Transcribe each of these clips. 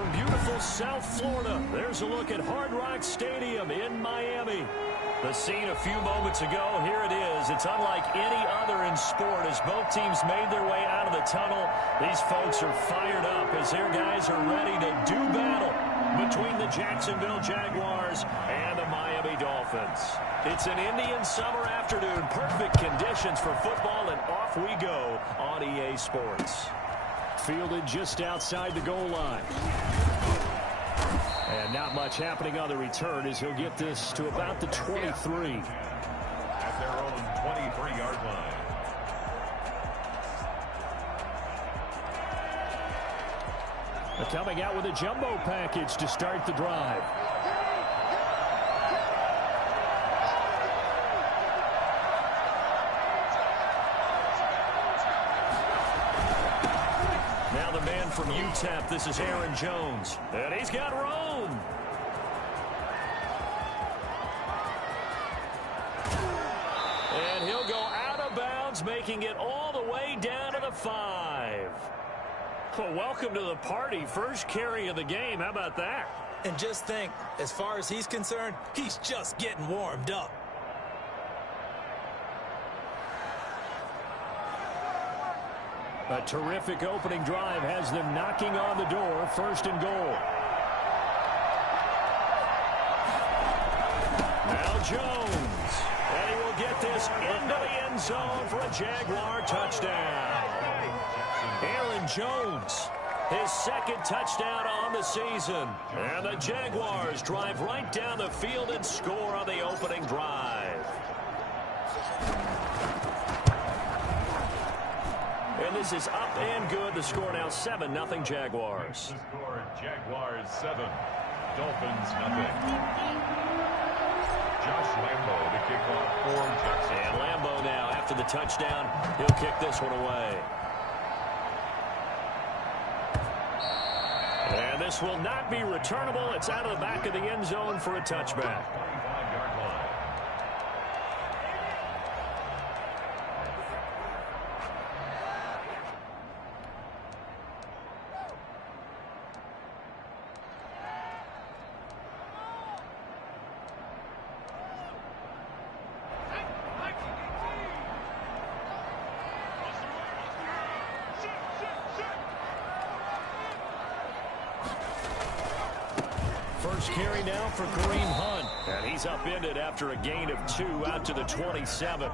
from beautiful South Florida, there's a look at Hard Rock Stadium in Miami. The scene a few moments ago, here it is. It's unlike any other in sport as both teams made their way out of the tunnel. These folks are fired up as their guys are ready to do battle between the Jacksonville Jaguars and the Miami Dolphins. It's an Indian summer afternoon, perfect conditions for football, and off we go on EA Sports. Fielded just outside the goal line. And not much happening on the return as he'll get this to about the 23. At their own 23-yard line. Coming out with a jumbo package to start the drive. Now the man from UTEP, this is Aaron Jones. And he's got room. And he'll go out of bounds, making it all the way down to the 5. Well, welcome to the party. First carry of the game. How about that? And just think, as far as he's concerned, he's just getting warmed up. A terrific opening drive has them knocking on the door. First and goal. Now Jones. And he will get this into the end zone for a Jaguar touchdown. Aaron Jones, his second touchdown on the season. And the Jaguars drive right down the field and score on the opening drive. And this is up and good. The score now 7-0 Jaguars. The score, Jaguars 7, Dolphins 0. Josh Lambo to kick off for Jackson. And Lambo now, after the touchdown, he'll kick this one away. And this will not be returnable. It's out of the back of the end zone for a touchback. 25-yard line. First carry now for Kareem Hunt. And he's upended after a gain of 2 out to the 27.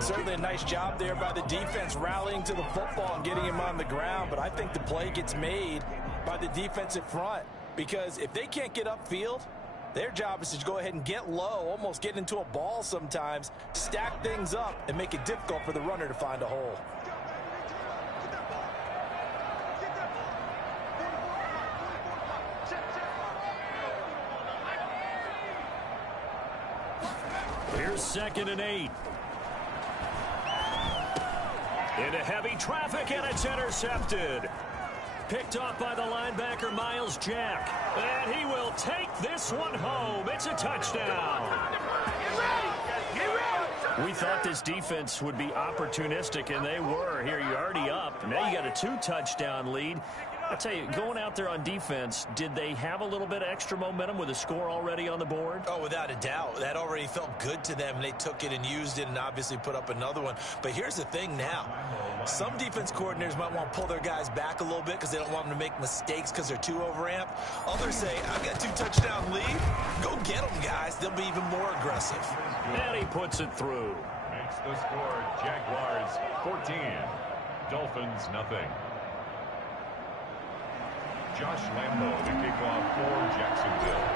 Certainly a nice job there by the defense rallying to the football and getting him on the ground. But I think the play gets made by the defensive front. Because if they can't get upfield, their job is to go ahead and get low, almost get into a ball sometimes, stack things up, and make it difficult for the runner to find a hole. Here's 2nd and 8. Into heavy traffic, and it's intercepted. Picked off by the linebacker, Miles Jack. And he will take this one home. It's a touchdown. We thought this defense would be opportunistic, and they were. Here, you're already up. Now you got a 2-touchdown lead. I'll tell you, going out there on defense, did they have a little bit of extra momentum with a score already on the board? Oh, without a doubt. That already felt good to them. They took it and used it and obviously put up another one. But here's the thing now. Some defense coordinators might want to pull their guys back a little bit because they don't want them to make mistakes because they're too overamped. Others say, I've got 2-touchdown lead. Go get them, guys. They'll be even more aggressive. And he puts it through. Makes the score, Jaguars 14, Dolphins 0. Josh Lambo to kick off for Jacksonville.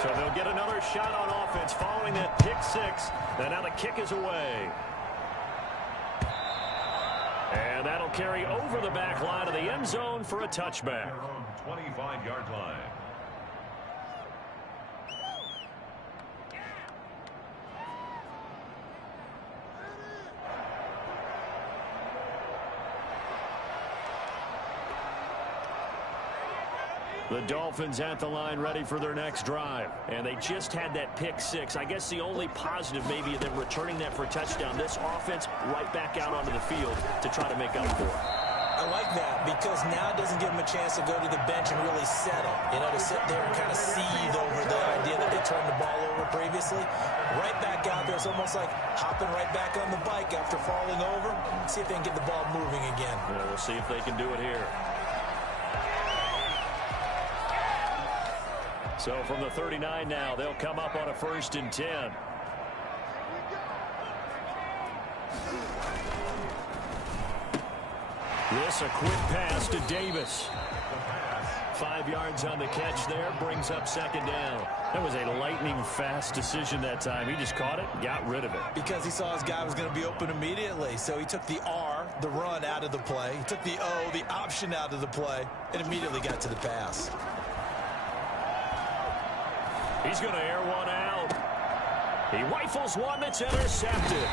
So they'll get another shot on offense following that pick-6. And now the kick is away. And that'll carry over the back line of the end zone for a touchback. 25-yard line. The Dolphins at the line ready for their next drive. And they just had that pick-6. I guess the only positive maybe of them returning that for a touchdown. This offense right back out onto the field to try to make up for it. I like that because now it doesn't give him a chance to go to the bench and really settle. You know, to sit there and kind of seethe over the idea that they turned the ball over previously. Right back out there. It's almost like hopping right back on the bike after falling over. See if they can get the ball moving again. Yeah, we'll see if they can do it here. So from the 39 now, they'll come up on a 1st and 10. This a quick pass to Davis. 5 yards on the catch there, brings up 2nd down. That was a lightning-fast decision that time. He just caught it, got rid of it. Because he saw his guy was going to be open immediately. So he took the R, the run, out of the play. He took the O, the option, out of the play, and immediately got to the pass. He's going to air one out. He rifles one that's intercepted.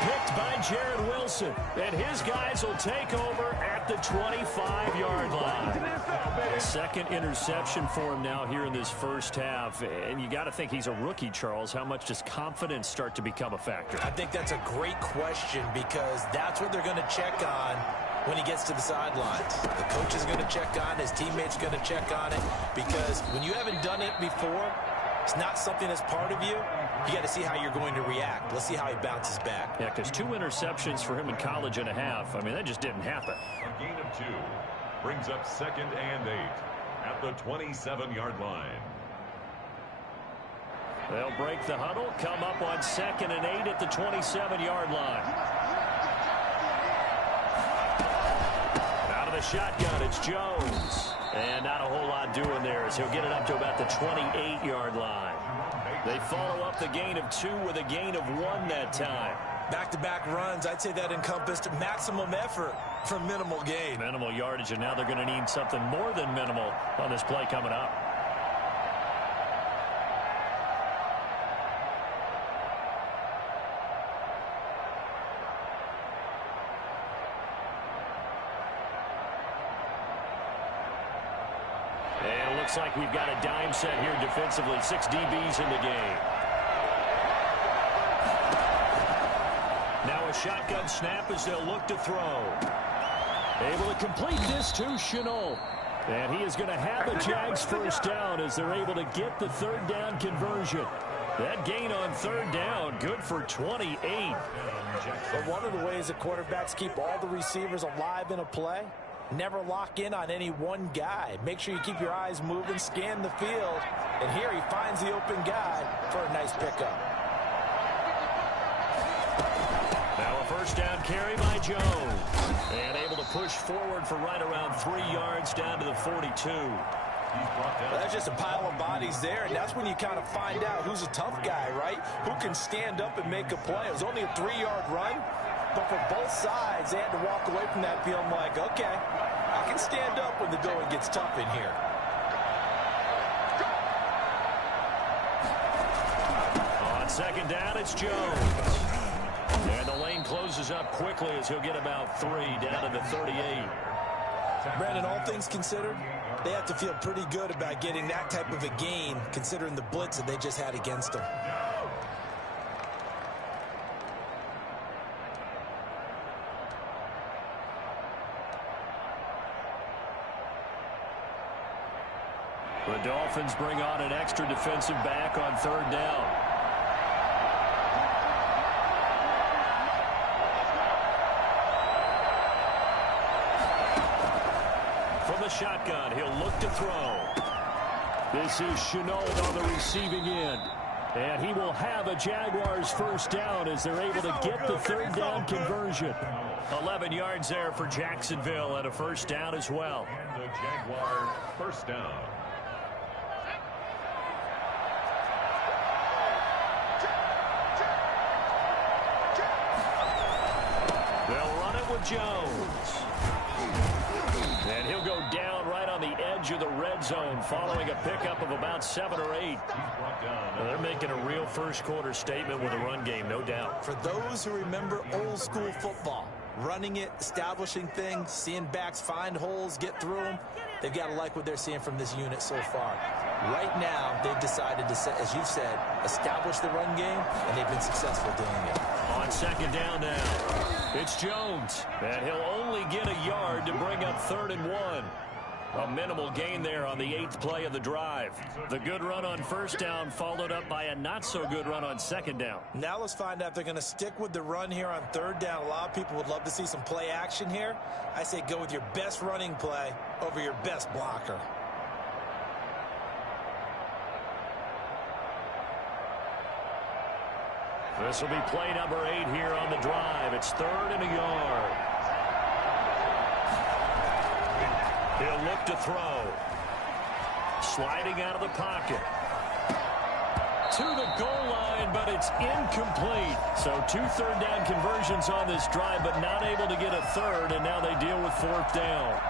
Picked by Jared Wilson. And his guys will take over at the 25-yard line. Second interception for him now here in this first half. And you got to think he's a rookie, Charles. How much does confidence start to become a factor? I think that's a great question because that's what they're going to check on when he gets to the sidelines. The coach is going to check on it. His teammates are going to check on it because when you haven't done it before, it's not something that's part of you. You got to see how you're going to react. Let's see how he bounces back. Yeah, because 2 interceptions for him in college and a half. I mean, that just didn't happen. A gain of 2 brings up 2nd and 8 at the 27-yard line. They'll break the huddle, come up on 2nd and 8 at the 27-yard line. Out of the shotgun, it's Jones. And not a whole lot doing there as he'll get it up to about the 28-yard line. They follow up the gain of 2 with a gain of 1 that time. Back-to-back runs, I'd say that encompassed maximum effort for minimal gain. Minimal yardage, and now they're going to need something more than minimal on this play coming up. And it looks like we've got a dime set here defensively. 6 DBs in the game. Now a shotgun snap as they'll look to throw. Able to complete this to Shenault. And he is going to have a Jags first down as they're able to get the 3rd down conversion. That gain on 3rd down, good for 28. But one of the ways that quarterbacks keep all the receivers alive in a play, never lock in on any one guy. Make sure you keep your eyes moving, scan the field. And here he finds the open guy for a nice pickup. Now a first down carry by Jones. And able to push forward for right around 3 yards down to the 42. That's just a pile of bodies there, and that's when you kind of find out who's a tough guy, right? Who can stand up and make a play. It was only a 3-yard run, but for both sides, they had to walk away from that feeling like, okay, I can stand up when the going gets tough in here. On 2nd down, it's Jones. And the lane closes up quickly as he'll get about 3 down to the 38. Brandon, all things considered, they have to feel pretty good about getting that type of a gain considering the blitz that they just had against them. The Dolphins bring on an extra defensive back on 3rd down. From the shotgun, he'll look to throw. This is Shenault on the receiving end. And he will have a Jaguars first down as they're able to get the 3rd down conversion. 11 yards there for Jacksonville and a first down as well. And the Jaguar first down. They'll run it with Jones. And he'll go down right on the edge of the red zone following a pickup of about 7 or 8. Well, they're making a real first quarter statement with a run game, no doubt. For those who remember old school football, running it, establishing things, seeing backs find holes, get through them, they've got to like what they're seeing from this unit so far. Right now, they've decided to, as you've said, establish the run game, and they've been successful doing it. On second down now, it's Jones. And he'll only get a yard to bring up 3rd and 1. A minimal gain there on the 8th play of the drive. The good run on first down followed up by a not-so-good run on second down. Now let's find out if they're going to stick with the run here on 3rd down. A lot of people would love to see some play action here. I say go with your best running play over your best blocker. This will be play number 8 here on the drive. It's 3rd and a yard. He'll look to throw. Sliding out of the pocket. To the goal line, but it's incomplete. So 2 third down conversions on this drive, but not able to get a third, and now they deal with 4th down.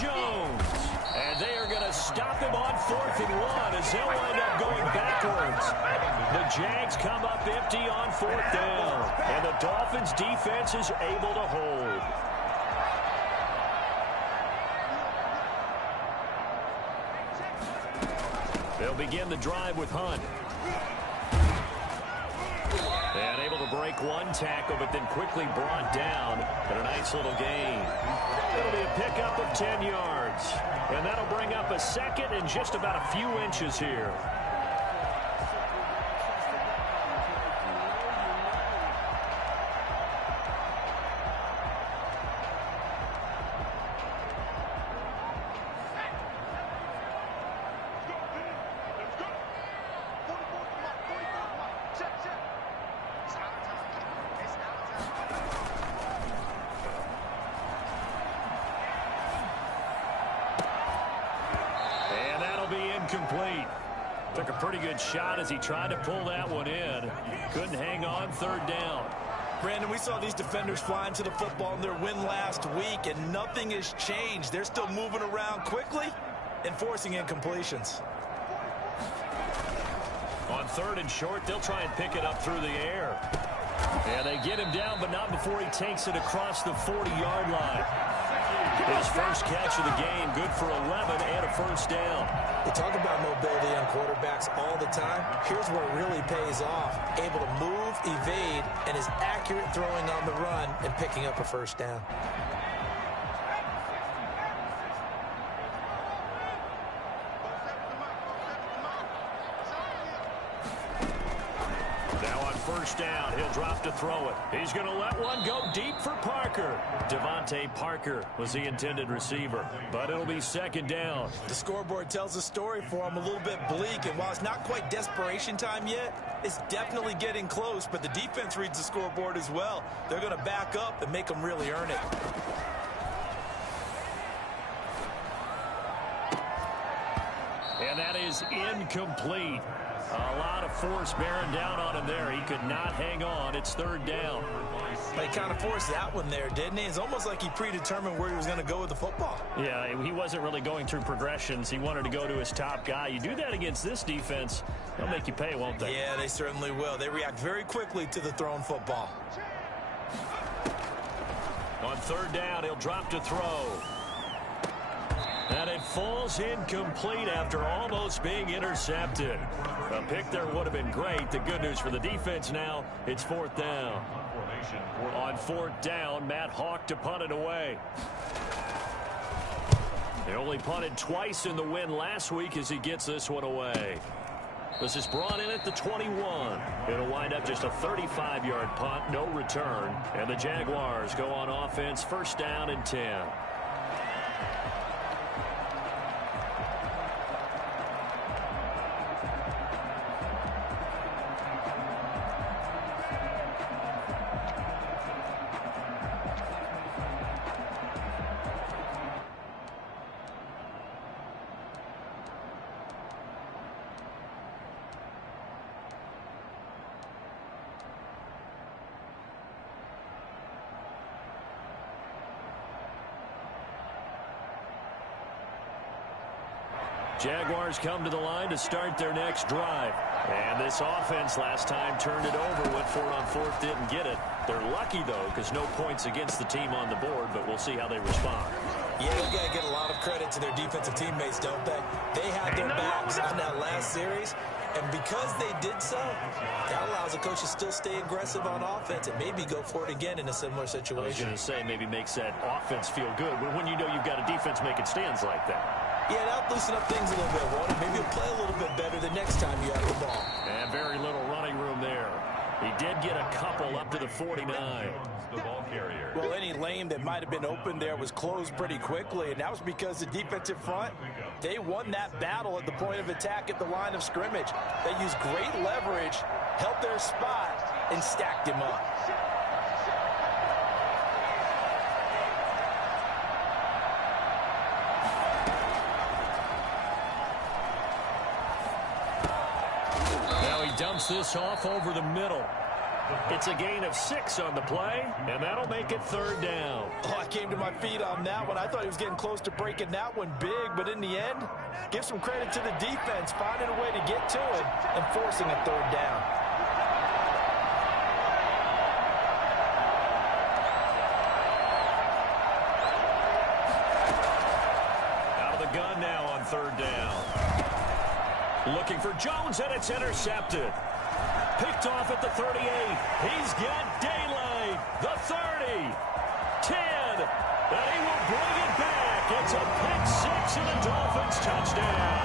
Jones. And they are going to stop him on 4th and 1 as they'll wind up going backwards. The Jags come up empty on 4th down. And the Dolphins defense is able to hold. They'll begin the drive with Hunt. And able to break one tackle, but then quickly brought down. And a nice little gain. It'll be a pickup of 10 yards. And that'll bring up a second and just about a few inches here. Complete. Took a pretty good shot as he tried to pull that one in. Couldn't hang on 3rd down. Brandon, we saw these defenders flying to the football in their win last week, and nothing has changed. They're still moving around quickly and forcing incompletions. On 3rd and short, they'll try and pick it up through the air. And they get him down, but not before he takes it across the 40-yard line. His first catch of the game, good for 11 and a 1st down. They talk about mobility on quarterbacks all the time. Here's where it really pays off. Able to move, evade, and is accurate throwing on the run and picking up a 1st down. First down, he'll drop to throw it. He's going to let one go deep for Parker. Devontae Parker was the intended receiver, but it'll be 2nd down. The scoreboard tells a story for him, a little bit bleak, and while it's not quite desperation time yet, it's definitely getting close, but the defense reads the scoreboard as well. They're going to back up and make them really earn it. And that is incomplete. A lot of force bearing down on him there. He could not hang on. It's 3rd down. But he kind of forced that one there, didn't he? It's almost like he predetermined where he was going to go with the football. Yeah, he wasn't really going through progressions. He wanted to go to his top guy. You do that against this defense, they'll make you pay, won't they? Yeah, they certainly will. They react very quickly to the thrown football. On 3rd down, he'll drop to throw. And it falls incomplete after almost being intercepted. A pick there would have been great. The good news for the defense now, it's 4th down. On 4th down, Matt Hawk to punt it away. They only punted twice in the win last week as he gets this one away. This is brought in at the 21. It'll wind up just a 35-yard punt, no return. And the Jaguars go on offense, 1st down and 10. Jaguars come to the line to start their next drive. And this offense last time turned it over, went for it on fourth, didn't get it. They're lucky, though, because no points against the team on the board, but we'll see how they respond. Yeah, you got to get a lot of credit to their defensive teammates, don't they? They had their backs on that last series, and because they did so, that allows the coach to still stay aggressive on offense and maybe go for it again in a similar situation. I was going to say, maybe makes that offense feel good, but when you know you've got a defense making stands like that. Yeah, that'll loosen up things a little bit, won't it? Maybe you'll play a little bit better the next time you have the ball. And very little running room there. He did get a couple up to the 49. The ball carrier. Well, any lane that might have been open there was closed pretty quickly, and that was because the defensive front, they won that battle at the point of attack at the line of scrimmage. They used great leverage, held their spot, and stacked him up. Dumps this off over the middle. It's a gain of 6 on the play, and that'll make it third down. Oh, I came to my feet on that one. I thought he was getting close to breaking that one big, but in the end, give some credit to the defense, finding a way to get to it and forcing a third down. Out of the gun now on third down. Looking for Jones, and it's intercepted. Picked off at the 38. He's got daylight. The 30. 10. And he will bring it back. It's a pick 6 and a Dolphins touchdown.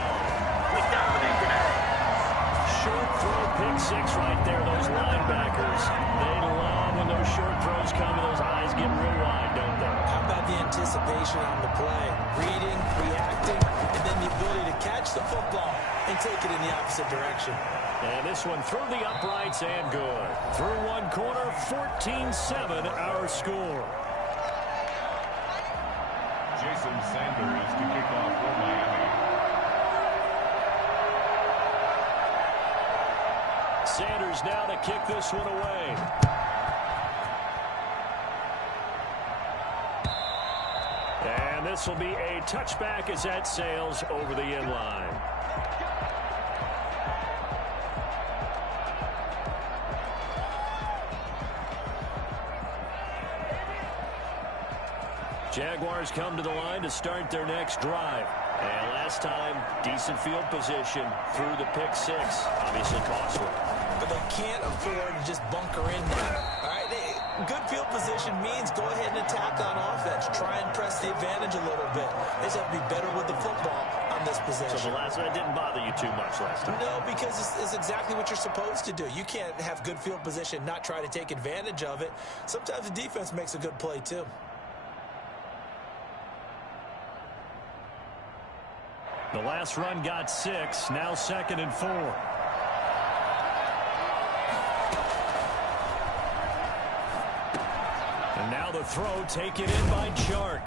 Short throw, pick 6 right there. Those linebackers, they love when those short throws come and those eyes get real wide, don't they? How about the anticipation on the play? Reading, reacting, and then the ability to catch the football and take it in the opposite direction. And this one through the uprights and good. Through one corner, 14-7 our score. Jason Sanders to kick off for Miami. Sanders now to kick this one away. And this will be a touchback as that sails over the end line. Jaguars come to the line to start their next drive. And last time, decent field position through the pick 6. Obviously costly. But they can't afford to just bunker in there. All right, good field position means go ahead and attack on offense. Try and press the advantage a little bit. They just have to be better with the football on this possession. So the last one didn't bother you too much last time? No, because it's exactly what you're supposed to do. You can't have good field position, not try to take advantage of it. Sometimes the defense makes a good play too. The last run got 6, now 2nd and 4. And now the throw taken in by Chark.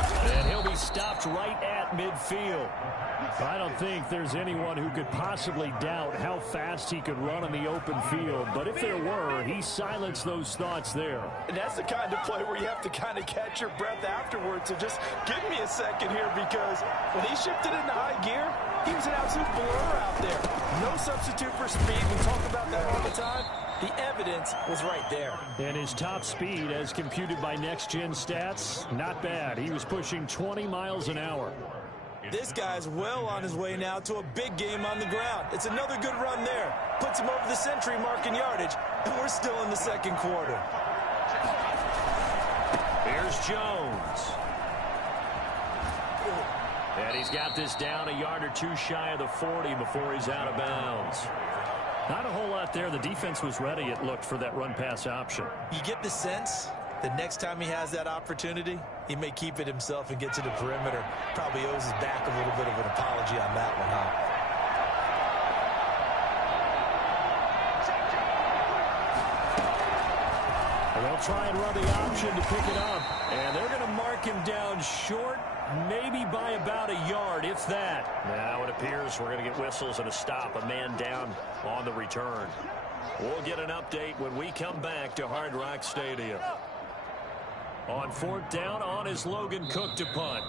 And he'll be stopped right at midfield. I don't think there's anyone who could possibly doubt how fast he could run in the open field. But if there were, he silenced those thoughts there. And that's the kind of play where you have to kind of catch your breath afterwards. So just give me a second here, because when he shifted into high gear, he was an absolute blur out there. No substitute for speed. We talk about that all the time. The evidence was right there. And his top speed, as computed by Next Gen Stats, not bad. He was pushing 20 miles an hour. This guy's well on his way now to a big game on the ground. It's another good run there. Puts him over the century mark in yardage, and we're still in the second quarter. Here's Jones. And he's got this down a yard or two shy of the 40 before he's out of bounds. Not a whole lot there. The defense was ready, it looked, for that run-pass option. You get the sense the next time he has that opportunity, he may keep it himself and get to the perimeter. Probably owes his back a little bit of an apology on that one, huh? And they'll try and run the option to pick it up. And they're going to mark him down short, maybe by about a yard, if that. Now it appears we're going to get whistles and a stop. A man down on the return. We'll get an update when we come back to Hard Rock Stadium. On 4th down, on is Logan Cook to punt.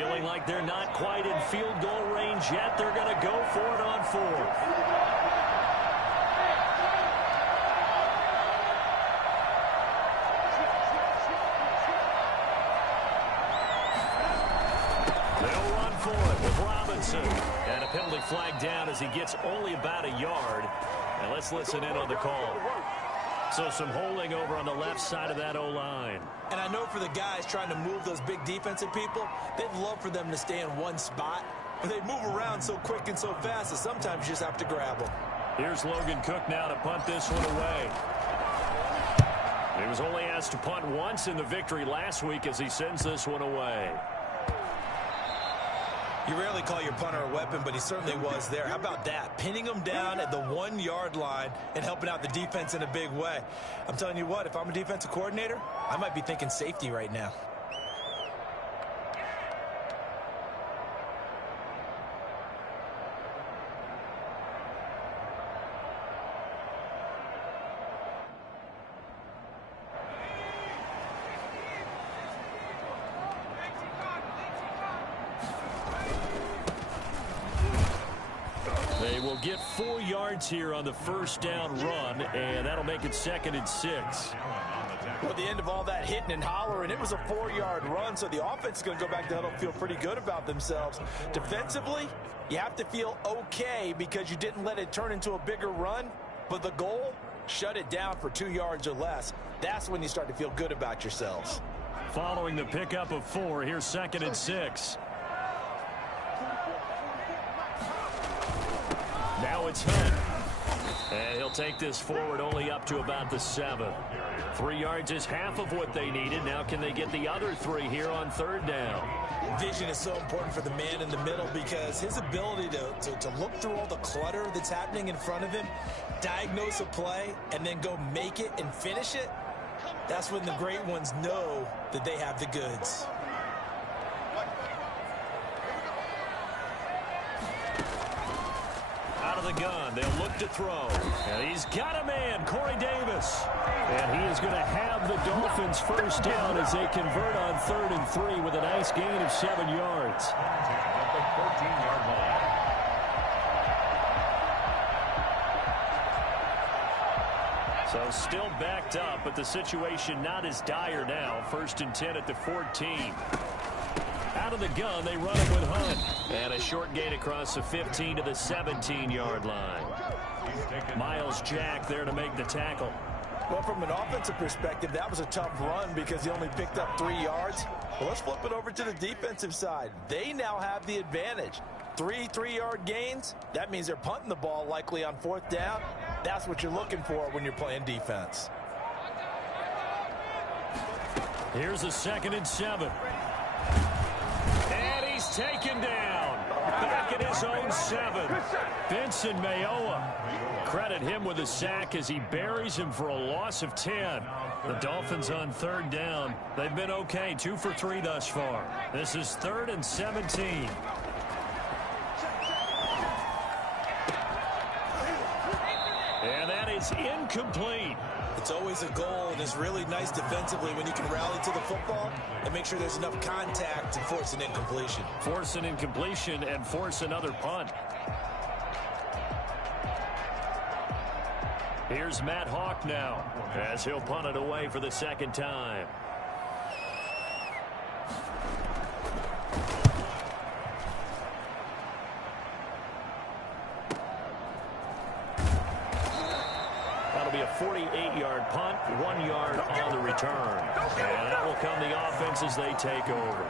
Feeling like they're not quite in field goal range yet. They're going to go for it on fourth. They'll run for it with Robinson. And a penalty flag down as he gets only about a yard. And let's listen in on the call. So some holding over on the left side of that O-line. And I know for the guys trying to move those big defensive people, they'd love for them to stay in one spot. But they move around so quick and so fast that sometimes you just have to grab them. Here's Logan Cook now to punt this one away. He was only asked to punt once in the victory last week as he sends this one away. You rarely call your punter a weapon, but he certainly was there. How about that? Pinning him down at the 1-yard line and helping out the defense in a big way. I'm telling you what, if I'm a defensive coordinator, I might be thinking safety right now. They will get 4 yards here on the first down run, and that'll make it 2nd and 6. Well, at the end of all that hitting and hollering, it was a 4-yard run, so the offense is going to go back to huddle and feel pretty good about themselves. Defensively, you have to feel okay because you didn't let it turn into a bigger run, but the goal, shut it down for 2 yards or less. That's when you start to feel good about yourselves. Following the pickup of 4, here's 2nd and 6. Now it's Hunt. And he'll take this forward only up to about the 7. 3 yards is half of what they needed. Now can they get the other 3 here on 3rd down? Vision is so important for the man in the middle because his ability to look through all the clutter that's happening in front of him, diagnose a play, and then go make it and finish it, that's when the great ones know that they have the goods. Out of the gun, they'll look to throw. And he's got a man, Corey Davis. And he is going to have the Dolphins first down as they convert on 3rd and 3 with a nice gain of 7 yards. At the 14-yard line. So still backed up, but the situation not as dire now. 1st and 10 at the 14. Out of the gun, they run it with Hunt. And a short gain across the 15 to the 17-yard line. Miles Jack there to make the tackle. Well, from an offensive perspective, that was a tough run because he only picked up 3 yards. Well, let's flip it over to the defensive side. They now have the advantage. 3 3-yard gains, that means they're punting the ball likely on 4th down. That's what you're looking for when you're playing defense. Here's a 2nd and 7. And he's taken down. Back at his own 7. Vincent Mayoa. Credit him with a sack as he buries him for a loss of 10. The Dolphins on 3rd down. They've been okay, 2 for 3 thus far. This is 3rd and 17. And that is incomplete. It's always a goal, and it's really nice defensively when you can rally to the football and make sure there's enough contact to force an incompletion. Force an incompletion and force another punt. Here's Matt Hawk now as he'll punt it away for the 2nd time. That'll be a 48-yard punt, 1 yard on the return. And that will come the offense as they take over.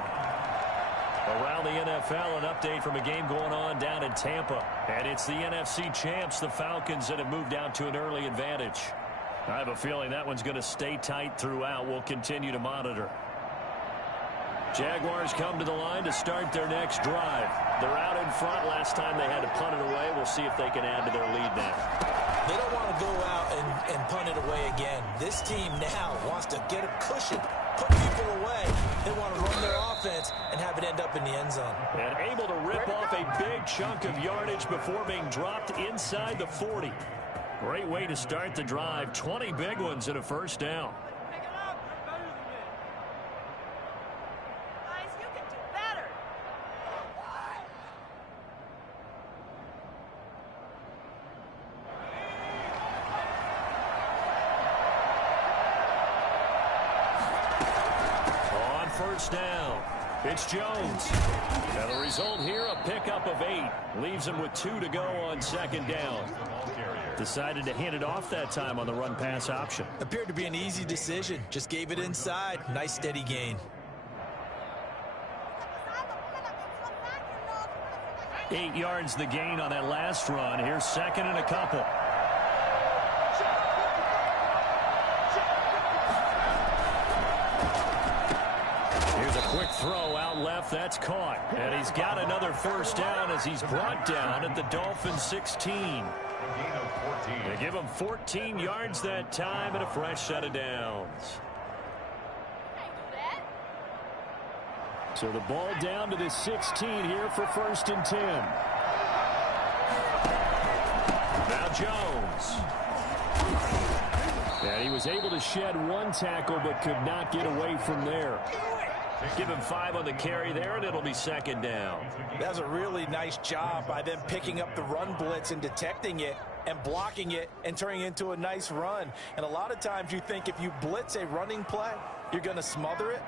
Around the NFL, an update from a game going on down in Tampa. And it's the NFC champs, the Falcons, that have moved out to an early advantage. I have a feeling that one's going to stay tight throughout. We'll continue to monitor. Jaguars come to the line to start their next drive. They're out in front. Last time they had to punt it away. We'll see if they can add to their lead now. They don't want to go out and punt it away again. This team now wants to get a cushion, put people away. They want to run their offense and have it end up in the end zone. And able to rip off a big chunk of yardage before being dropped inside the 40. Great way to start the drive. 20 big ones and a first down. Guys, you can do better. first down. It's Jones. And the result here, a pickup of 8. Leaves him with 2 to go on second down. Decided to hand it off that time on the run-pass option. Appeared to be an easy decision. Just gave it inside. Nice steady gain. 8 yards the gain on that last run. Here's second and a couple. Here's a quick throw out left. That's caught. And he's got another first down as he's brought down at the Dolphins' 16. They give him 14 yards that time and a fresh set of downs. So the ball down to the 16 here for 1st and 10. Now Jones. And he was able to shed 1 tackle but could not get away from there. Give him 5 on the carry there, and it'll be second down. That's a really nice job by them picking up the run blitz and detecting it and blocking it and turning it into a nice run. And a lot of times you think if you blitz a running play, you're going to smother it.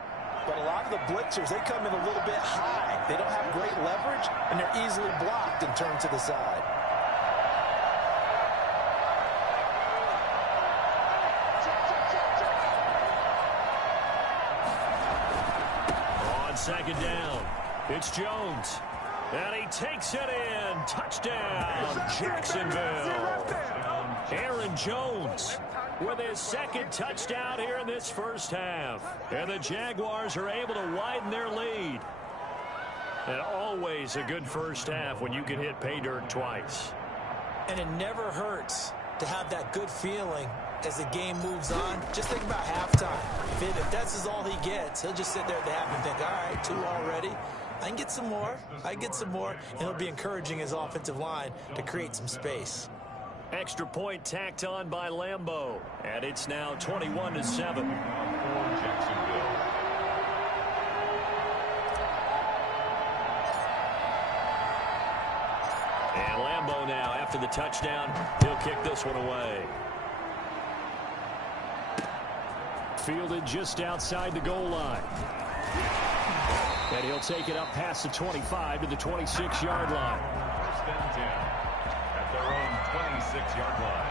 But a lot of the blitzers, they come in a little bit high. They don't have great leverage, and they're easily blocked and turned to the side. On second down, it's Jones. And he takes it in. Touchdown, Jacksonville. Aaron Jones with his second touchdown here in this first half. And the Jaguars are able to widen their lead. And always a good first half when you can hit pay dirt twice. And it never hurts to have that good feeling as the game moves on. Just think about halftime. If that's all he gets, he'll just sit there at the half and think, all right, 2 already. I can get some more. I get some more. And he'll be encouraging his offensive line to create some space. Extra point tacked on by Lambeau. And it's now 21-7. And Lambeau now, after the touchdown, he'll kick this one away. Fielded just outside the goal line. And he'll take it up past the 25 to the 26-yard line. First and 10 at their own 26-yard line.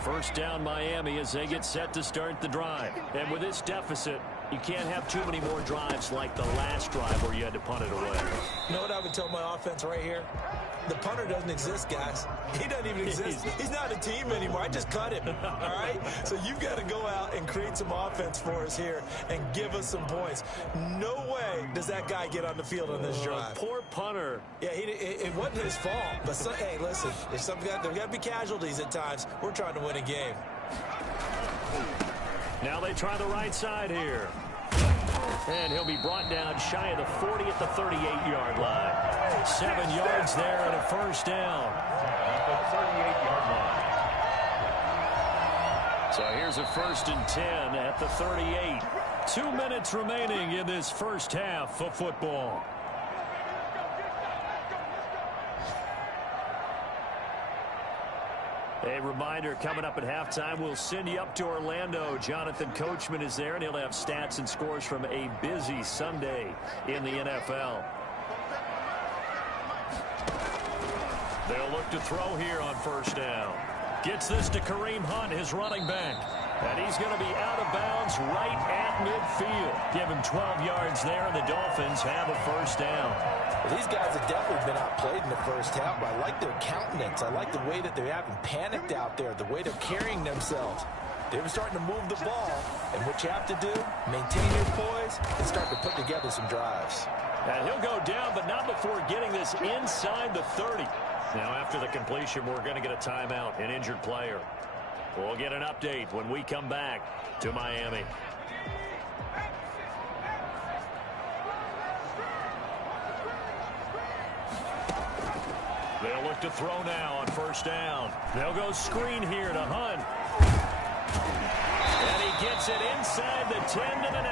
First down Miami as they get set to start the drive. And with this deficit, you can't have too many more drives like the last drive where you had to punt it away. You know what I would tell my offense right here? The punter doesn't exist, guys. He doesn't even exist. He's not a team anymore. I just cut him, all right? So you've got to go out and create some offense for us here and give us some points. No way does that guy get on the field on this drive. Poor punter. Yeah, it wasn't his fault. But, hey, listen, there's got to be casualties at times. We're trying to win a game. Now they try the right side here. And he'll be brought down shy of the 40 at the 38-yard line. 7 yards there and a first down. At the 38-yard line. So here's a 1st and 10 at the 38. 2 minutes remaining in this first half of football. A reminder, coming up at halftime, we'll send you up to Orlando. Jonathan Coachman is there, and he'll have stats and scores from a busy Sunday in the NFL. They'll look to throw here on first down. Gets this to Kareem Hunt, his running back. And he's going to be out of bounds right at midfield. Give him 12 yards there, and the Dolphins have a first down. Well, these guys have definitely been outplayed in the first half, but I like their countenance. I like the way that they haven't panicked out there, the way they're carrying themselves. They were starting to move the ball, and what you have to do, maintain your poise and start to put together some drives. And he'll go down, but not before getting this inside the 30. Now, after the completion, we're going to get a timeout, an injured player. We'll get an update when we come back to Miami. They'll look to throw now on first down. They'll go screen here to Hunt. And he gets it inside the 10 to the 9.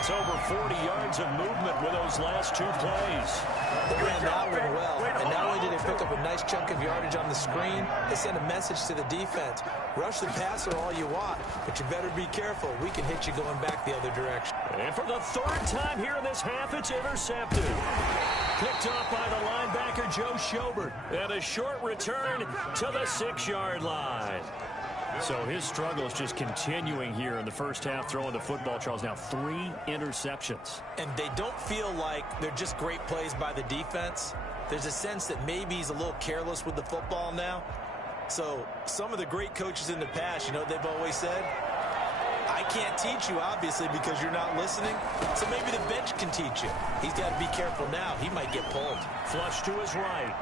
That's That's over 40 yards of movement with those last 2 plays. They ran that one well, and not only did they pick up a nice chunk of yardage on the screen, they sent a message to the defense. Rush the passer all you want, but you better be careful. We can hit you going back the other direction. And for the 3rd time here in this half, it's intercepted. Picked off by the linebacker, Joe Schobert. And a short return to the 6-yard line. So his struggle is just continuing here in the first half, throwing the football. Charles, now 3 interceptions. And they don't feel like they're just great plays by the defense. There's a sense that maybe he's a little careless with the football now. So some of the great coaches in the past, you know what they've always said? I can't teach you, obviously, because you're not listening. So maybe the bench can teach you. He's got to be careful now. He might get pulled. Flush to his right.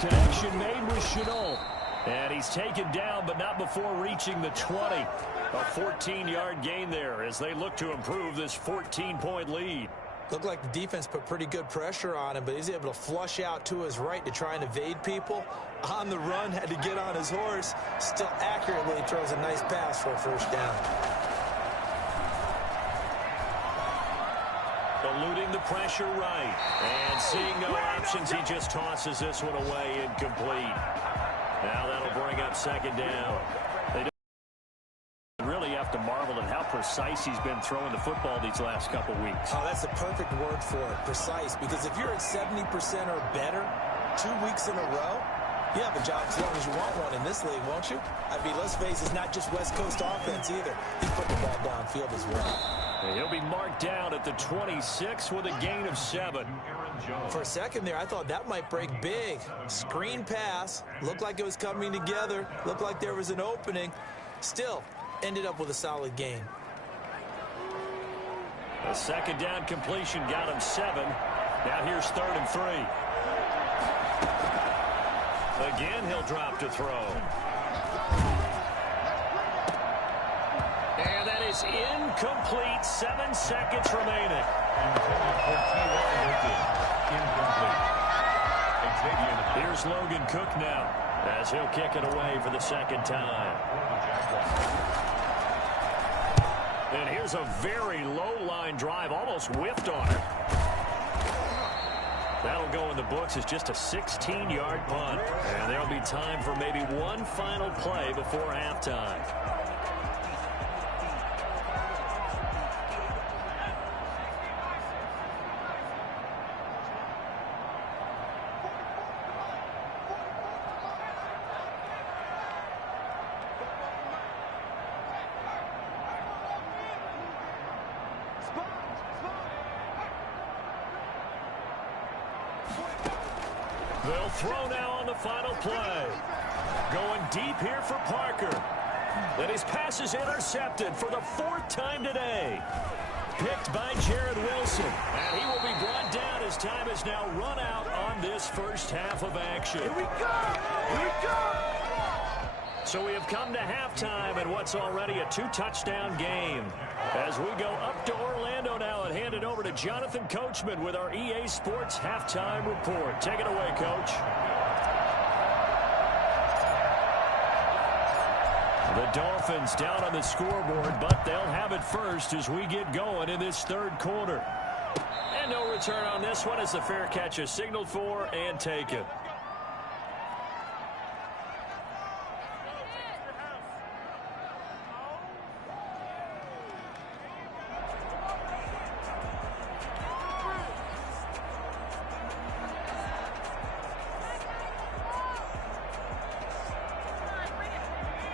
Connection made with Chenault. And he's taken down, but not before reaching the 20. A 14-yard gain there as they look to improve this 14-point lead. Looked like the defense put pretty good pressure on him, but he's able to flush out to his right to try and evade people. On the run, had to get on his horse. Still accurately throws a nice pass for a first down. Eluding the pressure right. And seeing no options, he just tosses this one away incomplete. Now that'll bring up 2nd down. They don't really have to marvel at how precise he's been throwing the football these last couple weeks. Oh, that's the perfect word for it, precise. Because if you're at 70% or better 2 weeks in a row, you have a job as long as you want one in this league, won't you? I mean, let's face it, it's not just West Coast offense either. He's putting the ball downfield as well. And he'll be marked down at the 26 with a gain of 7. For a second there, I thought that might break big. Screen pass. Looked like it was coming together. Looked like there was an opening. Still, ended up with a solid gain. A 2nd down completion got him 7. Now here's 3rd and 3. Again, he'll drop to throw. And that is incomplete. 7 seconds remaining. Here's Logan Cook now as he'll kick it away for the 2nd time. And here's a very low line drive, almost whiffed on it. That'll go in the books as just a 16-yard punt. And there'll be time for maybe one final play before halftime. They'll throw now on the final play. Going deep here for Parker. Then his pass is intercepted for the 4th time today. Picked by Jared Wilson. And he will be brought down as time has now run out on this first half of action. Here we go! Here we go! So we have come to halftime in what's already a 2-touchdown game. As we go up to Orlando now and hand it over to Jonathan Coachman with our EA Sports Halftime Report. Take it away, Coach. The Dolphins down on the scoreboard, but they'll have it first as we get going in this 3rd quarter. And no return on this one as the fair catch is signaled for and taken.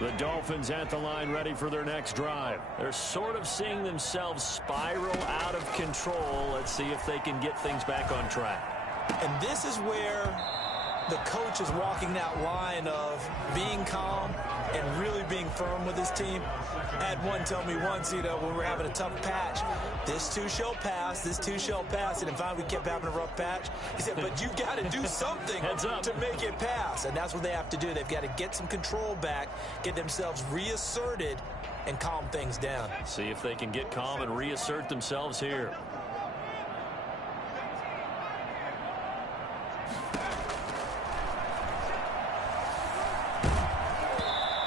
The Dolphins at the line ready for their next drive. They're sort of seeing themselves spiral out of control. Let's see if they can get things back on track. And this is where the coach is walking that line of being calm and really being firm with his team. I had one tell me once, you know, when we're having a tough patch, this too shall pass, this too shall pass. And finally we kept having a rough patch. He said, but you got to do something to make it pass. And that's what they have to do. They've got to get some control back, get themselves reasserted, and calm things down. See if they can get calm and reassert themselves here.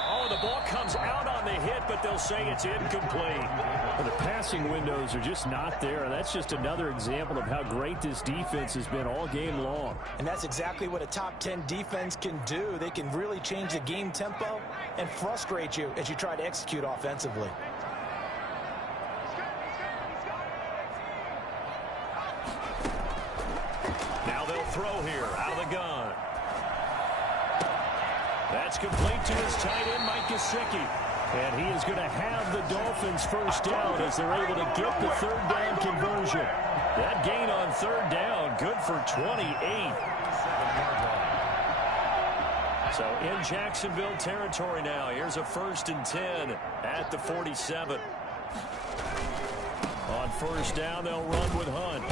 Oh, the ball comes out on the hit, but they'll say it's incomplete. Well, the passing windows are just not there. That's just another example of how great this defense has been all game long. And that's exactly what a top 10 defense can do. They can really change the game tempo and frustrate you as you try to execute offensively. Now they'll throw here out of the gun. That's complete to his tight end, Mike Gesicki. And he is going to have the Dolphins first down as they're able to get the third down conversion. That gain on third down, good for 28. So in Jacksonville territory now. Here's a 1st and 10 at the 47. On first down, they'll run with Hunt.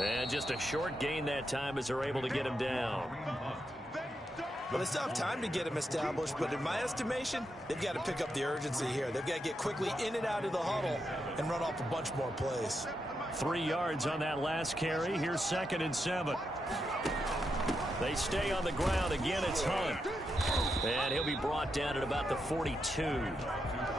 And just a short gain that time as they're able to get him down. Well, they still have time to get him established, but in my estimation, they've got to pick up the urgency here. They've got to get quickly in and out of the huddle and run off a bunch more plays. 3 yards on that last carry. Here's 2nd and 7. They stay on the ground. Again, it's Hunt. And he'll be brought down at about the 42.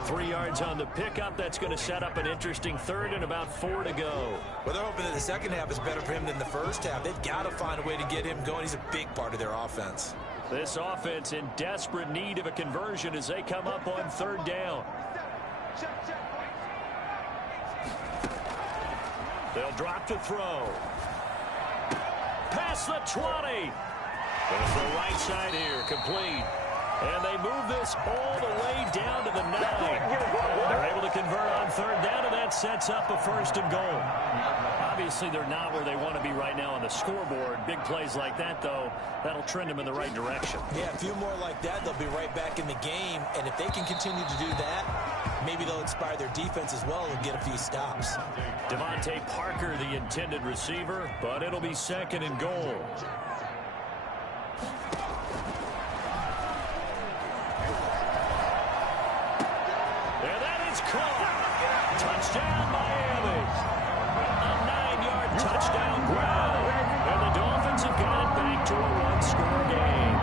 3 yards on the pickup. That's going to set up an interesting third and about 4 to go. Well, they're hoping that the second half is better for him than the first half. They've got to find a way to get him going. He's a big part of their offense. This offense in desperate need of a conversion as they come up on third down. They'll drop to throw. Past the 20. Going to throw right side here, complete. And they move this all the way down to the 9. They're able to convert on third down, and that sets up a 1st and goal. Obviously, they're not where they want to be right now on the scoreboard. Big plays like that, though, that'll trend them in the right direction. Yeah, a few more like that, they'll be right back in the game. And if they can continue to do that, maybe they'll inspire their defense as well and get a few stops. Devontae Parker, the intended receiver, but it'll be 2nd and goal. And that is caught. Touchdown, Miami. A 9-yard touchdown ground. And the Dolphins have got it back to a 1-score game.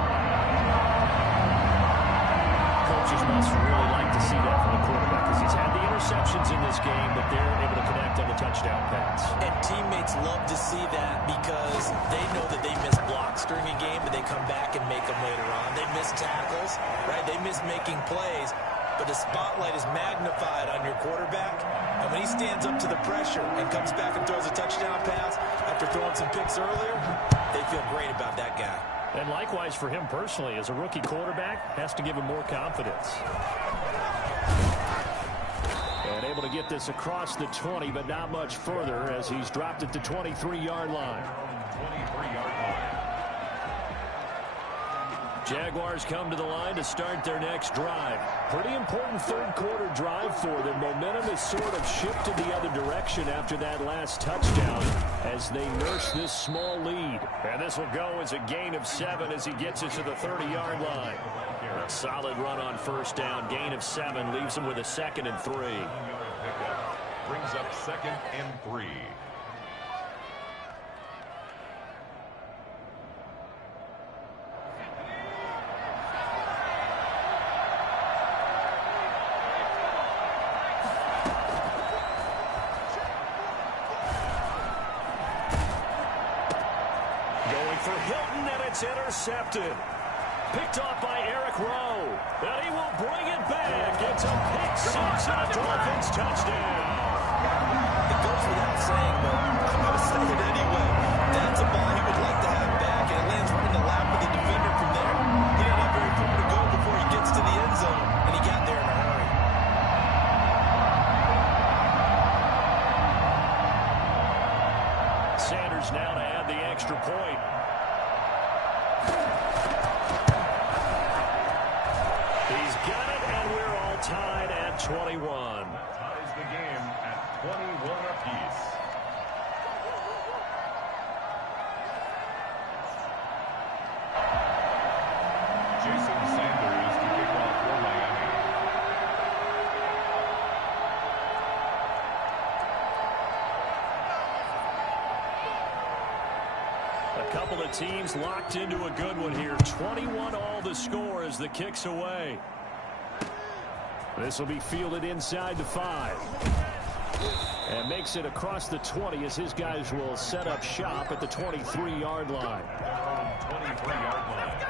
Coaches must really like to see that from the quarterback because he's had the interceptions in this game, but they're able to connect on the touchdown pass. And teammates love to see that because they know that they miss blocks during a game, but they come back and make them later on. They miss tackles, right? They miss making plays. But the spotlight is magnified on your quarterback. And when he stands up to the pressure and comes back and throws a touchdown pass after throwing some picks earlier, they feel great about that guy. And likewise for him personally, as a rookie quarterback, has to give him more confidence. And able to get this across the 20, but not much further as he's dropped at the 23-yard line. 23-yard line. Jaguars come to the line to start their next drive. Pretty important third-quarter drive for them. Momentum has sort of shifted the other direction after that last touchdown as they nurse this small lead. And this will go as a gain of 7 as he gets it to the 30-yard line. A solid run on first down. Gain of 7 leaves him with a 2nd and 3. Brings up 2nd and 3. For Hilton, and it's intercepted. Picked off by Eric Rowe. And he will bring it back. It's a pick 6 and a Dolphins touchdown. It goes without saying, but I'm going to say it anyway. That's a ball he would like to have back, and it lands right in the lap of the defender from there. He didn't have very far to go before he gets to the end zone, and he got there in a hurry. Sanders now to add the extra point. He's got it, and we're all tied at 21. Ties the game at 21 apiece. Jason Sanders to kick off for Miami. A couple of teams locked into a good one here. 21 all the score as the kick's away. This will be fielded inside the 5. And makes it across the 20 as his guys will set up shop at the 23-yard line. 23-yard line.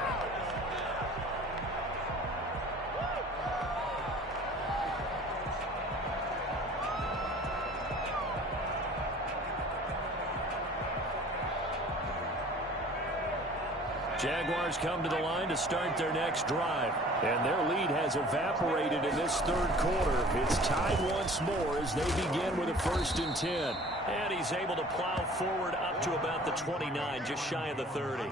Jaguars come to the line to start their next drive. And their lead has evaporated in this third quarter. It's tied once more as they begin with a 1st and 10. And he's able to plow forward up to about the 29, just shy of the 30.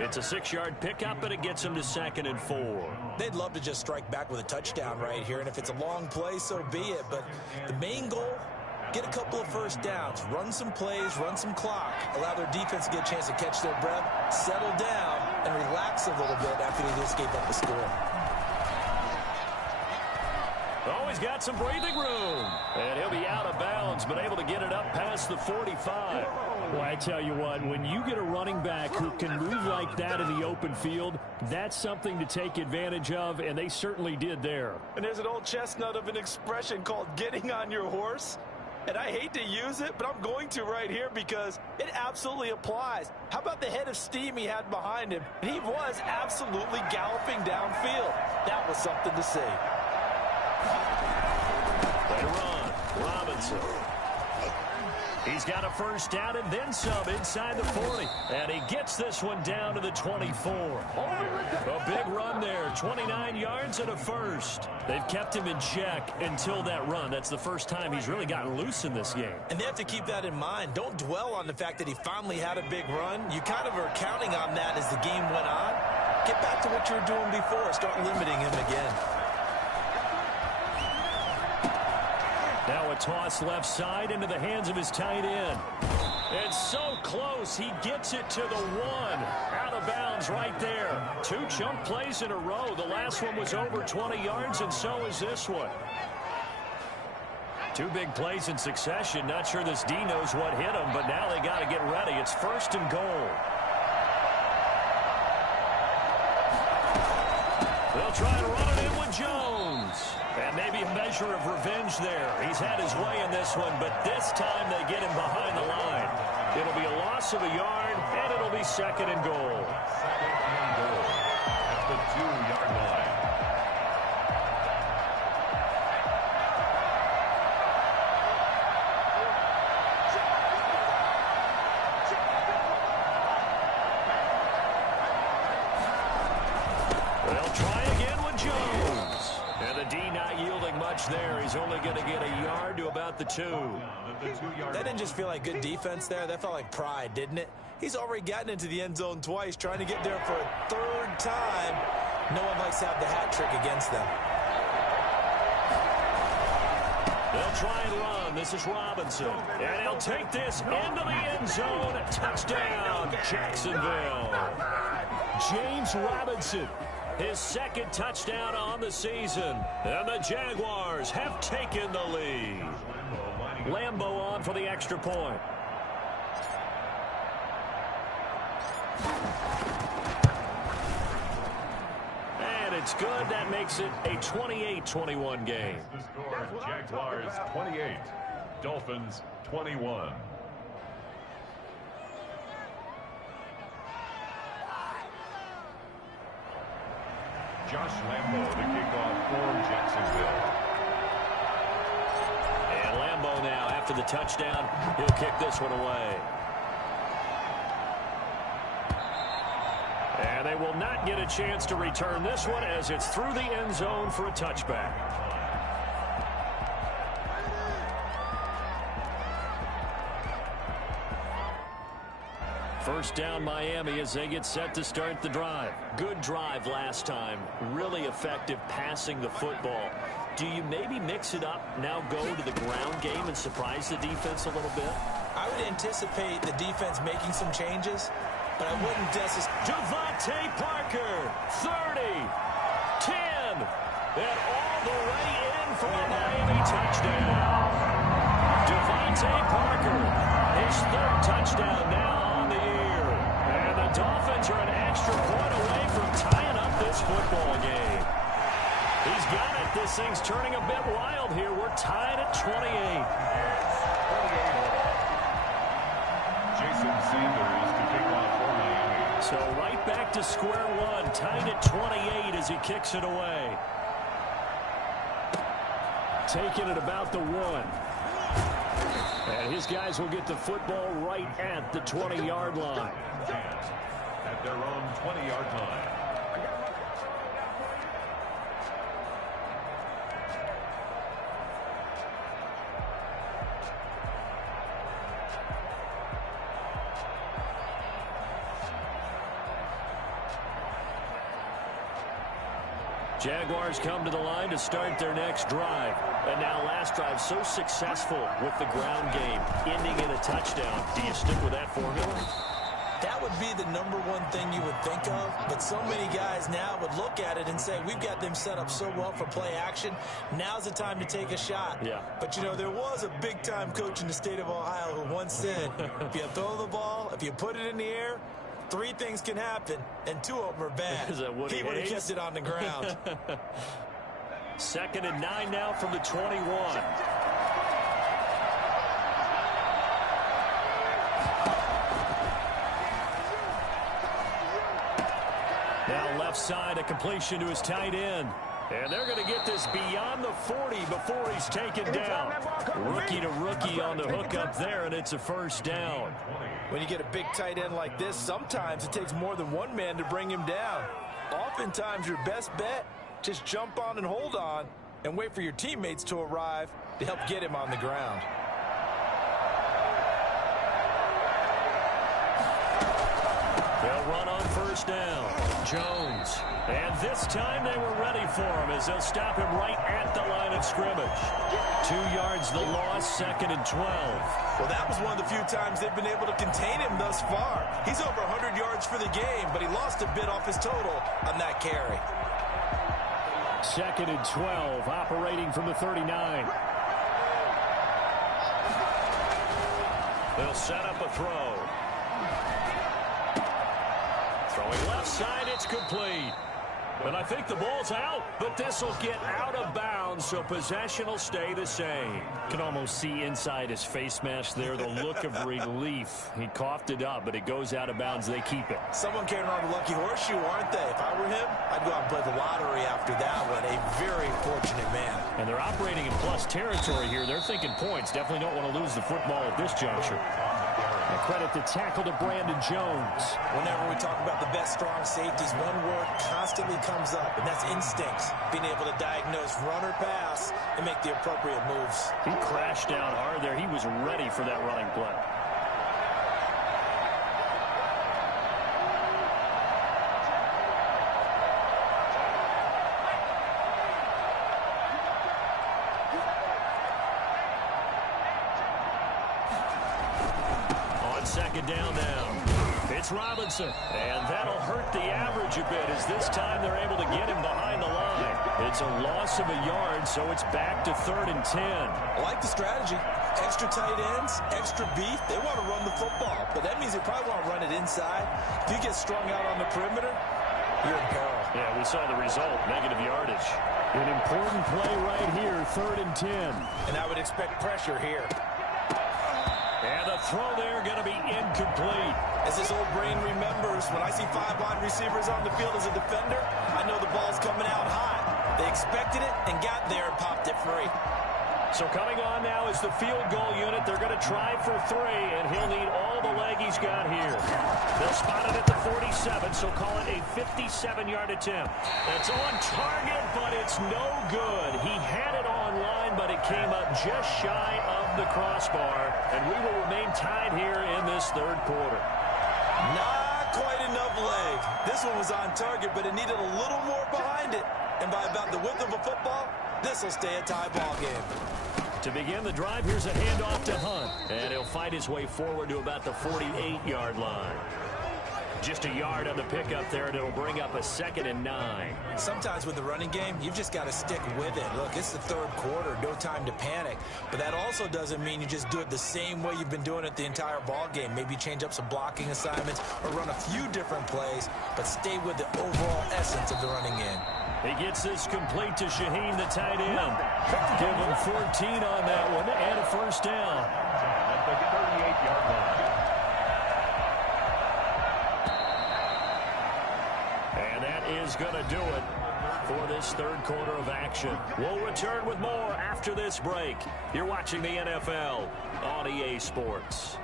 It's a 6-yard pickup, and it gets him to 2nd and 4. They'd love to just strike back with a touchdown right here, and if it's a long play, so be it. But the main goal, get a couple of first downs, run some plays, run some clock, allow their defense to get a chance to catch their breath, settle down, and relax a little bit after they just gave up the score. Oh, he's got some breathing room. And he'll be out of bounds, but able to get it up past the 45. Well, I tell you what, when you get a running back who can move like that in the open field, that's something to take advantage of, and they certainly did there. And there's an old chestnut of an expression called getting on your horse. And I hate to use it, but I'm going to right here because it absolutely applies. How about the head of steam he had behind him? He was absolutely galloping downfield. That was something to see. They run. Robinson. He's got a first down and then some inside the 40. And he gets this one down to the 24. A big run there. 29 yards and a first. They've kept him in check until that run. That's the first time he's really gotten loose in this game. And they have to keep that in mind. Don't dwell on the fact that he finally had a big run. You kind of are counting on that as the game went on. Get back to what you were doing before. Start limiting him again. Now a toss left side into the hands of his tight end. It's so close. He gets it to the 1. Out of bounds right there. 2 chunk plays in a row. The last one was over 20 yards, and so is this one. 2 big plays in succession. Not sure this D knows what hit him, but now they got to get ready. It's 1st and goal. They'll try to run it in with Jones. And maybe a measure of revenge there. He's had his way in this one, but this time they get him behind the line. It'll be a loss of a yard, and it'll be 2nd and goal. 2nd and goal at the 2-yard line. They'll try again with Jones. And the D not yielding much there. He's only going to get a yard to about the 2. That didn't just feel like good defense there. That felt like pride, didn't it? He's already gotten into the end zone twice, trying to get there for a 3rd time. No one likes to have the hat trick against them. They'll try and run. This is Robinson. And he'll take this into the end zone. Touchdown, Jacksonville. James Robinson, his 2nd touchdown on the season. And the Jaguars have taken the lead. Lambeau on for the extra point. And it's good. That makes it a 28-21 game. The score, Jaguars 28, Dolphins 21. Josh Lambeau, the kickoff for Jacksonville. And Lambeau now, after the touchdown, he'll kick this one away. And they will not get a chance to return this one as it's through the end zone for a touchback. First down Miami as they get set to start the drive. Good drive last time. Really effective passing the football. Do you maybe mix it up, now go to the ground game and surprise the defense a little bit? I would anticipate the defense making some changes, but I wouldn't necessarily. Devontae Parker, 30, 10, and all the way in for a Miami touchdown. Devontae Parker, his 3rd touchdown now on the year. And the Dolphins are an extra point away from tying up this football game. He's got it this thing's turning a bit wild here. We're tied at 28. Jason Sanders to kick off for Miami. So right back to square one, tied at 28 as he kicks it away. Taking it about the 1. And his guys will get the football right at the 20-yard line. At their own 20-yard line. Jaguars come to the line to start their next drive. And now last drive so successful with the ground game, ending in a touchdown. Do you stick with that formula? That would be the #1 thing you would think of, but so many guys now would look at it and say, we've got them set up so well for play action. Now's the time to take a shot. Yeah. But, you know, there was a big-time coach in the state of Ohio who once said, if you throw the ball, if you put it in the air, 3 things can happen, and 2 of them are bad. Is that Woody He would have Hayes? kept it on the ground. 2nd and 9 now from the 21. Now left side, a completion to his tight end. And they're going to get this beyond the 40 before he's taken down. Rookie to rookie on the hook up there, and it's a first down. When you get a big tight end like this, sometimes it takes more than one man to bring him down. Oftentimes, your best bet, just jump on and hold on and wait for your teammates to arrive to help get him on the ground. They'll run on first down. Jones. And this time they were ready for him as they'll stop him right at the line of scrimmage. 2 yards the loss, 2nd and 12. Well, that was one of the few times they've been able to contain him thus far. He's over 100 yards for the game, but he lost a bit off his total on that carry. 2nd and 12, operating from the 39. They'll set up a throw. Throwing left side, it's complete. And I think the ball's out, but this will get out of bounds, so possession will stay the same. Can almost see inside his face mask there, the look of relief. He coughed it up, but it goes out of bounds. They keep it. Someone carrying on the lucky horseshoe, aren't they? If I were him, I'd go out and play the lottery after that one. A very fortunate man. And they're operating in plus territory here. They're thinking points. Definitely don't want to lose the football at this juncture. And credit the tackle to Brandon Jones. Whenever we talk about the best strong safeties, one word constantly comes up, and that's instincts. Being able to diagnose run or pass and make the appropriate moves. He crashed down hard there. He was ready for that running play. On 2nd down now. It's Robinson, and that'll hurt the average a bit as this time they're able to get him behind the line. It's a loss of a yard, so it's back to 3rd and 10. I like the strategy. Extra tight ends, extra beef. They want to run the football, but that means they probably want to run it inside. If you get strung out on the perimeter, you're in peril. Yeah, we saw the result, negative yardage. An important play right here, 3rd and 10. And I would expect pressure here. And the throw there going to be incomplete. As this old brain remembers, when I see 5 wide receivers on the field as a defender, I know the ball's coming out hot. They expected it and got there and popped it free. So coming on now is the field goal unit. They're going to try for 3, and he'll need all the leg he's got here. They'll spot it at the 47, so call it a 57-yard attempt. It's on target, but it's no good. He had it on line, but it came up just shy of the crossbar, and we will remain tied here in this 3rd quarter. Not quite enough leg. This one was on target, but it needed a little more behind it. And by about the width of a football, this will stay a tie ball game. To begin the drive, here's a handoff to Hunt. And he'll fight his way forward to about the 48-yard line. Just a yard on the pickup there, and it'll bring up a 2nd and 9. Sometimes with the running game, you've just got to stick with it. Look, it's the third quarter, no time to panic. But that also doesn't mean you just do it the same way you've been doing it the entire ball game. Maybe change up some blocking assignments or run a few different plays, but stay with the overall essence of the running game. He gets this complete to Shaheen, the tight end. Give him 14 on that one and a first down. At the 38-yard line. And that is going to do it for this third quarter of action. We'll return with more after this break. You're watching the NFL on EA Sports.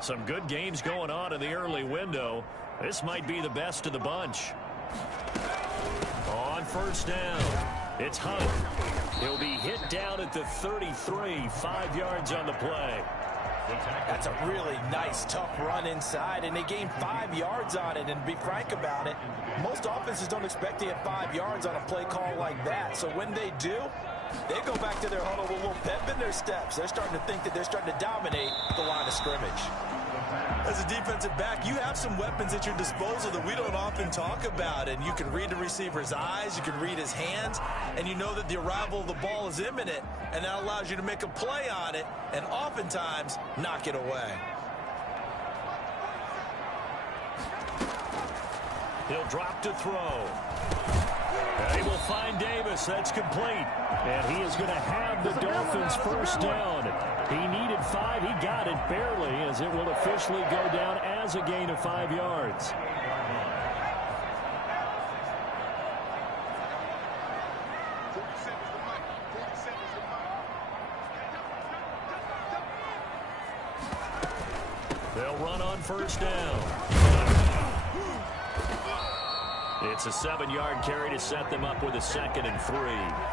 Some good games going on in the early window. This might be the best of the bunch. On first down, it's Hunt. He'll be hit down at the 33, 5 yards on the play. That's a really nice, tough run inside, and they gained 5 yards on it. And to be frank about it, most offenses don't expect to get 5 yards on a play call like that. So when they do, they go back to their huddle with a little pep in their steps. They're starting to think that they're starting to dominate the line of scrimmage. As a defensive back, you have some weapons at your disposal that we don't often talk about. And you can read the receiver's eyes, you can read his hands, and you know that the arrival of the ball is imminent, and that allows you to make a play on it and oftentimes knock it away. He'll drop to throw. And he will find Davis. That's complete. And he is going to have the Dolphins' first down. He needed 5. He got it barely, as it will officially go down as a gain of 5 yards. They'll run on first down. It's a 7-yard carry to set them up with a 2nd and 3.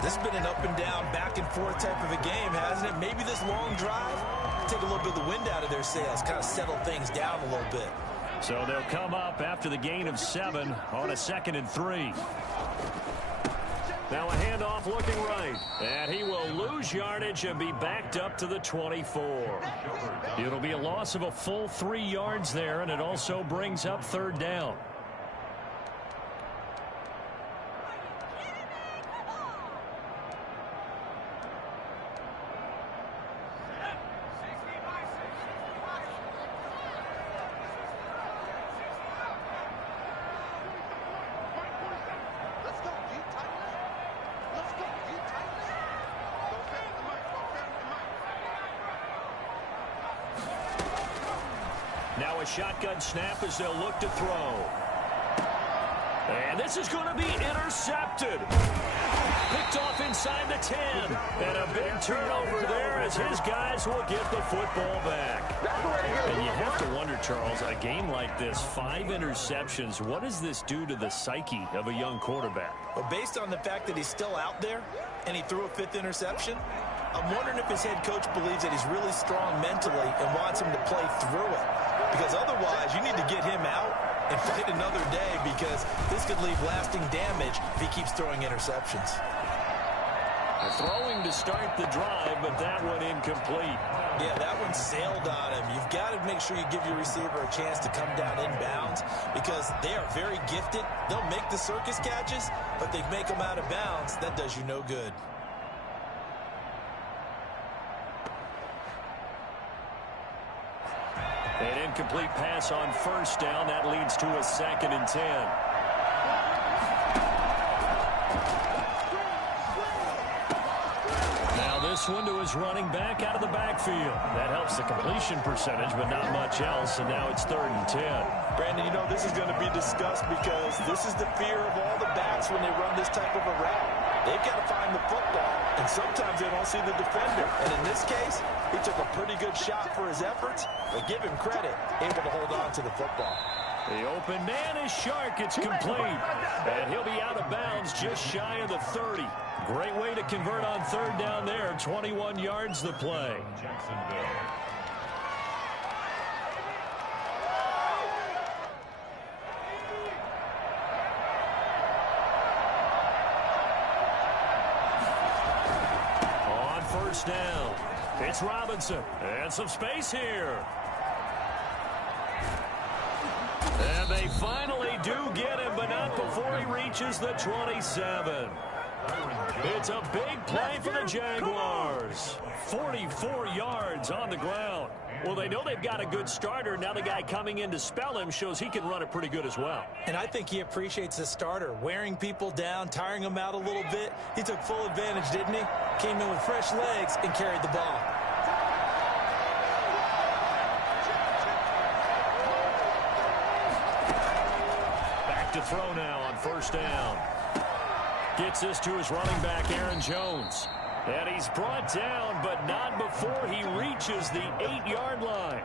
This has been an up and down, back and forth type of a game, hasn't it? Maybe this long drive take a little bit of the wind out of their sails, kind of settle things down a little bit. So they'll come up after the gain of 7 on a 2nd and 3. Now a handoff looking right. And he will lose yardage and be backed up to the 24. It'll be a loss of a full 3 yards there, and it also brings up 3rd down. Now a shotgun snap as they'll look to throw. And this is going to be intercepted. Picked off inside the 10. And a big turnover there as his guys will get the football back. And you have to wonder, Charles, a game like this, 5 interceptions, what does this do to the psyche of a young quarterback? Well, based on the fact that he's still out there and he threw a 5th interception, I'm wondering if his head coach believes that he's really strong mentally and wants him to play through it. Because otherwise, you need to get him out and fight another day, because this could leave lasting damage if he keeps throwing interceptions. Throwing to start the drive, but that one incomplete. Yeah, that one sailed on him. You've got to make sure you give your receiver a chance to come down inbounds, because they are very gifted. They'll make the circus catches, but they make them out of bounds. That does you no good. An incomplete pass on first down. That leads to a 2nd and 10. Now this one to his running back out of the backfield. That helps the completion percentage, but not much else. And now it's 3rd and 10. Brandon, you know this is going to be discussed, because this is the fear of all the backs when they run this type of a route. They've got to find the football, and sometimes they don't see the defender. And in this case, he took a pretty good shot for his efforts, but give him credit, able to hold on to the football. The open man is Shark. It's complete. And he'll be out of bounds just shy of the 30. Great way to convert on 3rd down there. 21 yards the play. first down. It's Robinson. And some space here. And they finally do get him, but not before he reaches the 27. It's a big play for the Jaguars. 44 yards on the ground. Well, they know they've got a good starter. Now the guy coming in to spell him shows he can run it pretty good as well. And I think he appreciates the starter, wearing people down, tiring them out a little bit. He took full advantage, didn't he? Came in with fresh legs and carried the ball. Back to throw now on first down. Gets this to his running back, Aaron Jones. And he's brought down, but not before he reaches the 8-yard line.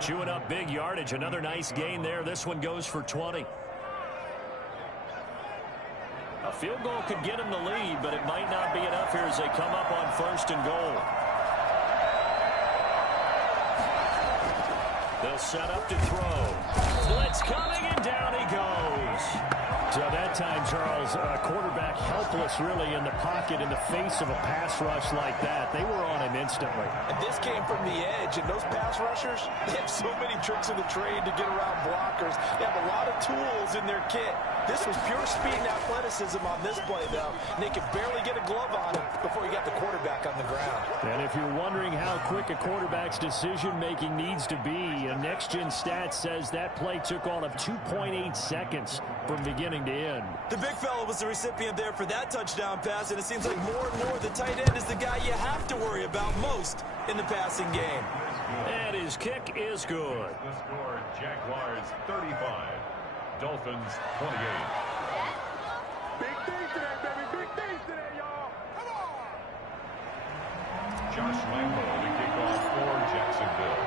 Chewing up big yardage. Another nice gain there. This one goes for 20. A field goal could get him the lead, but it might not be enough here as they come up on first and goal. They'll set up to throw. Blitz coming, and down he goes. So that time, Charles, quarterback helpless really in the pocket in the face of a pass rush like that. They were on him instantly. And this came from the edge, and those pass rushers, they have so many tricks of the trade to get around blockers. They have a lot of tools in their kit. This was pure speed and athleticism on this play, though. And they could barely get a glove on him before he got the quarterback on the ground. And if you're wondering how quick a quarterback's decision-making needs to be, a next-gen stat says that play took all of 2.8 seconds from beginning to end. The big fella was the recipient there for that touchdown pass, and it seems like more and more the tight end is the guy you have to worry about most in the passing game. And his kick is good. The score, Jaguars 35, Dolphins 28. Big things today, baby. Big things today, y'all. Come on. Josh Lambo to kick off for Jacksonville.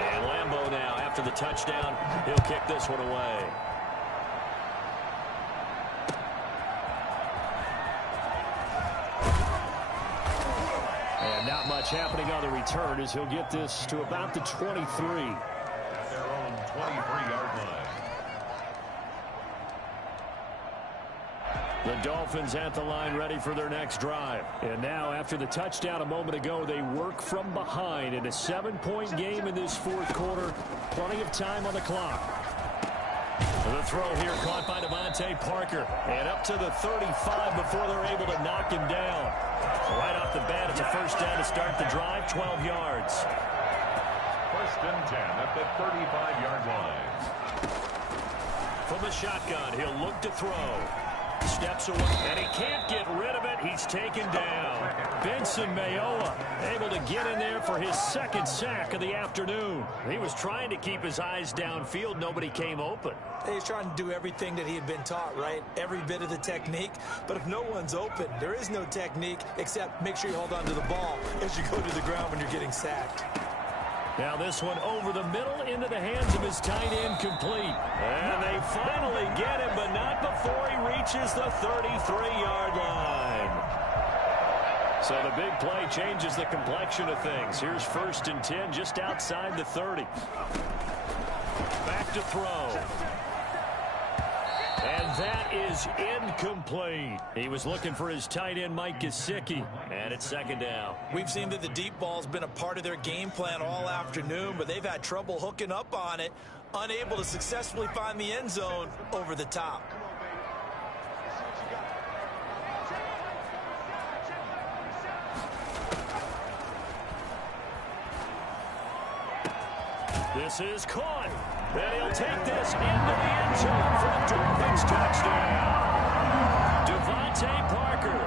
And Lambo now, after the touchdown, he'll kick this one away. Not much happening on the return as he'll get this to about the 23. At their own 23-yard line. The Dolphins at the line ready for their next drive. And now after the touchdown a moment ago, they work from behind in a 7-point game in this fourth quarter. Plenty of time on the clock. The throw here caught by Devontae Parker. And up to the 35 before they're able to knock him down. Right off the bat, it's a first down to start the drive, 12 yards. First and 10 at the 35-yard line. From the shotgun, he'll look to throw. Steps away, and he can't get rid of it. He's taken down. Benson Mayowa able to get in there for his second sack of the afternoon. He was trying to keep his eyes downfield. Nobody came open. He's trying to do everything that he had been taught, right? Every bit of the technique. But if no one's open, there is no technique except make sure you hold on to the ball as you go to the ground when you're getting sacked. Now this one over the middle into the hands of his tight end, complete. And they finally get him, but not before he reaches the 33-yard line. So the big play changes the complexion of things. Here's first and 10 just outside the 30. Back to throw. And that is incomplete. He was looking for his tight end, Mike Gesicki, and it's second down. We've seen that the deep ball's been a part of their game plan all afternoon, but they've had trouble hooking up on it, unable to successfully find the end zone over the top. This is caught. And he'll take this into the end zone for the Dolphins touchdown. Devontae Parker,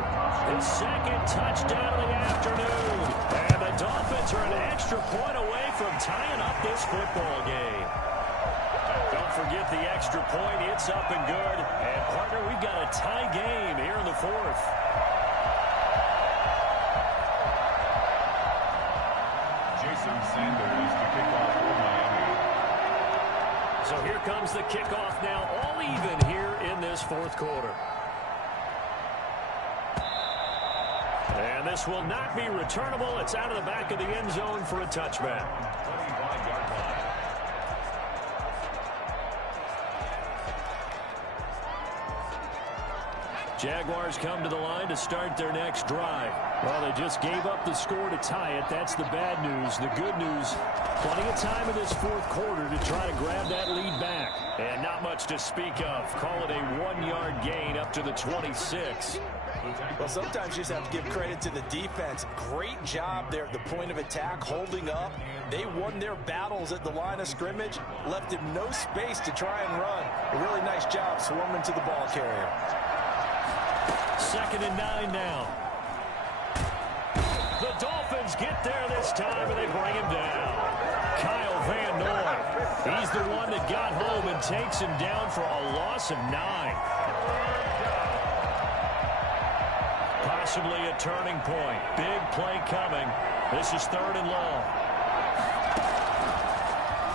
his second touchdown of the afternoon. And the Dolphins are an extra point away from tying up this football game. Don't forget the extra point. It's up and good. And, partner, we've got a tie game here in the fourth. Jason Sanders to kick off for Miami. So here comes the kickoff now, all even here in this fourth quarter. And this will not be returnable. It's out of the back of the end zone for a touchback. 25-yard line. Jaguars come to the line to start their next drive. Well, they just gave up the score to tie it. That's the bad news. The good news, plenty of time in this fourth quarter to try to grab that lead back. And not much to speak of. Call it a 1-yard gain up to the 26. Well, sometimes you just have to give credit to the defense. Great job there at the point of attack, holding up. They won their battles at the line of scrimmage, left him no space to try and run. A really nice job swarming to the ball carrier. 2nd and 9 now. The Dolphins get there this time, and they bring him down. Kyle Van Noy. He's the one that got home and takes him down for a loss of 9. Possibly a turning point. Big play coming. This is 3rd and long.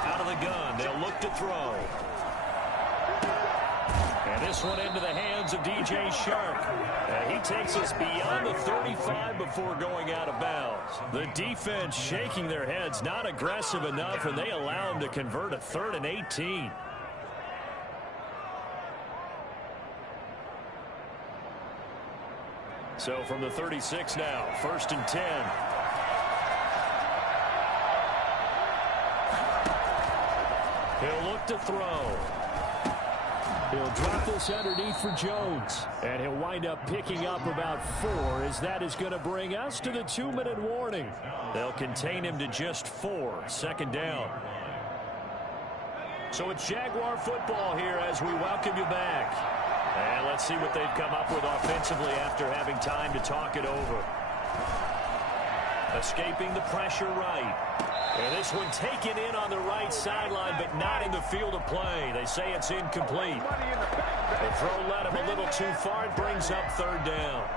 Out of the gun. They'll look to throw. And this one into the hands of DJ Shark. And he takes us beyond the 35 before going out of bounds. The defense shaking their heads, not aggressive enough, and they allow him to convert a 3rd and 18. So from the 36 now, 1st and 10. He'll look to throw. He'll drop this underneath for Jones. And he'll wind up picking up about 4, as that is going to bring us to the 2-minute warning. They'll contain him to just 4. 2nd down. So it's Jaguar football here as we welcome you back. And let's see what they've come up with offensively after having time to talk it over. Escaping the pressure right. And this one taken in on the right sideline, but not in the field of play. They say it's incomplete. The throw led him a little too far. It brings up 3rd down.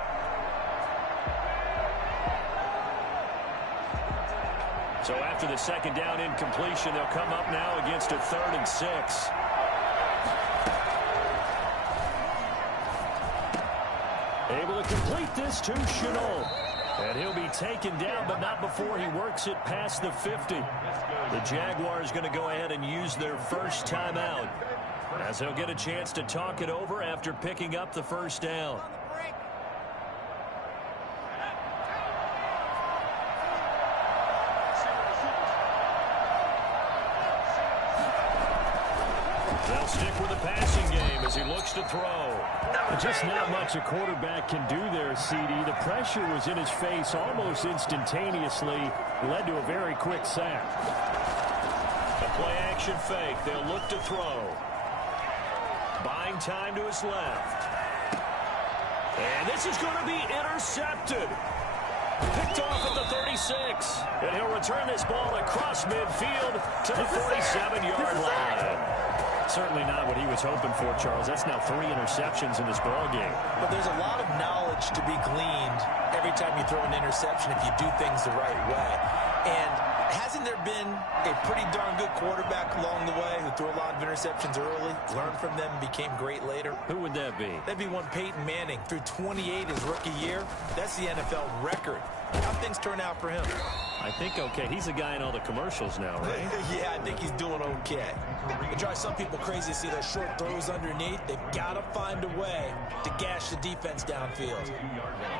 So after the 2nd down incompletion, they'll come up now against a 3rd and 6. Able to complete this to Chenault. And he'll be taken down, but not before he works it past the 50. The Jaguars going to go ahead and use their first timeout, as they'll get a chance to talk it over after picking up the 1st down. They'll stick with the passing game as he looks to throw. Just not much a quarterback can do there, CD. The pressure was in his face almost instantaneously. Led to a very quick sack. A play-action fake. They'll look to throw. Buying time to his left. And this is going to be intercepted. Picked off at the 36. And he'll return this ball across midfield to the 47-yard line. Certainly not what he was hoping for, Charles. That's now 3 interceptions in this ball game. But there's a lot of knowledge to be gleaned every time you throw an interception if you do things the right way. And hasn't there been a pretty darn good quarterback along the way who threw a lot of interceptions early, learned from them, and became great later? Who would that be? That'd be one Peyton Manning. Threw 28 his rookie year. That's the NFL record. How things turn out for him? I think okay. He's a guy in all the commercials now, right? Yeah, I think he's doing okay. It drives some people crazy to see those short throws underneath. They've got to find a way to gash the defense downfield.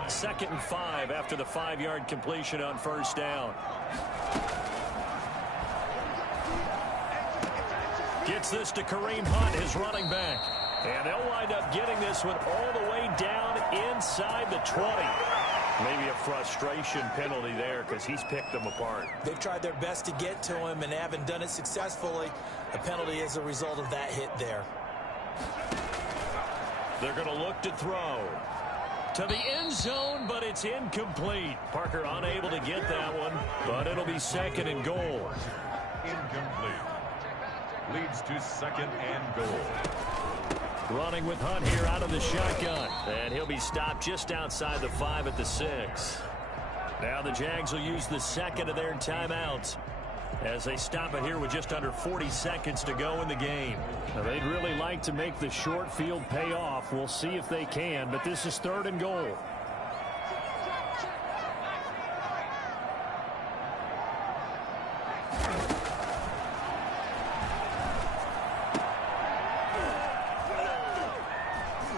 2nd and 5 after the 5-yard completion on 1st down. Gets this to Kareem Hunt, his running back. And they'll wind up getting this one all the way down inside the 20. Maybe a frustration penalty there because he's picked them apart. They've tried their best to get to him and haven't done it successfully. A penalty is a result of that hit there. They're going to look to throw to the end zone, but it's incomplete. Parker unable to get that one, but it'll be 2nd and goal. Incomplete. Leads to 2nd and goal. Running with Hunt here out of the shotgun. And he'll be stopped just outside the 5 at the 6. Now the Jags will use the 2nd of their timeouts as they stop it here with just under 40 seconds to go in the game. Now they'd really like to make the short field pay off. We'll see if they can, but this is 3rd and goal.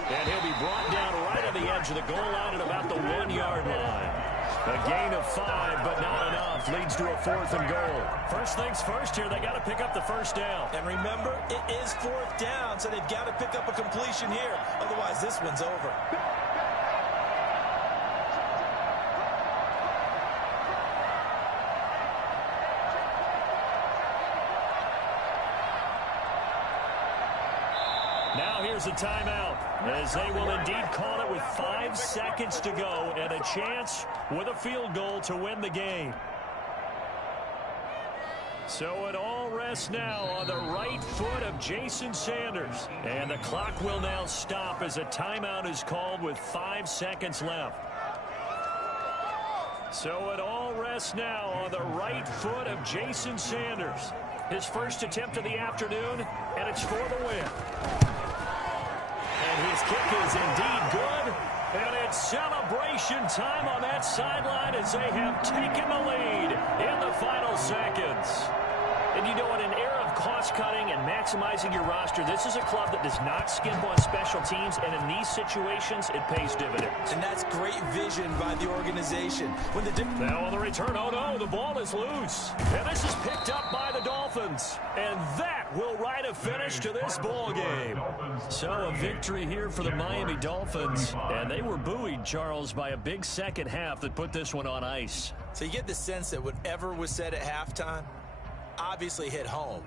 And he'll be brought down right goal line at about the 1-yard line. A gain of 5, but not enough. Leads to a 4th and goal. First things first here, they got to pick up the first down. And remember, it is 4th down, so they've got to pick up a completion here. Otherwise, this one's over. Now here's a timeout, as they will indeed call it with 5 seconds to go and a chance with a field goal to win the game. So it all rests now on the right foot of Jason Sanders. And the clock will now stop as a timeout is called with 5 seconds left. So it all rests now on the right foot of Jason Sanders. His first attempt of the afternoon, and it's for the win. And his kick is indeed good. And it's celebration time on that sideline as they have taken the lead in the final seconds. And you know, in an era of cost-cutting and maximizing your roster, this is a club that does not skimp on special teams, and in these situations, it pays dividends. And that's great vision by the organization. Now on the return, oh no, the ball is loose. And this is picked up by the Dolphins. And that will write a finish to this ball game. So a victory here for the Miami Dolphins. And they were buoyed, Charles, by a big second half that put this one on ice. So you get the sense that whatever was said at halftime obviously hit home.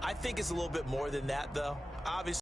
I think it's a little bit more than that, though. Obviously.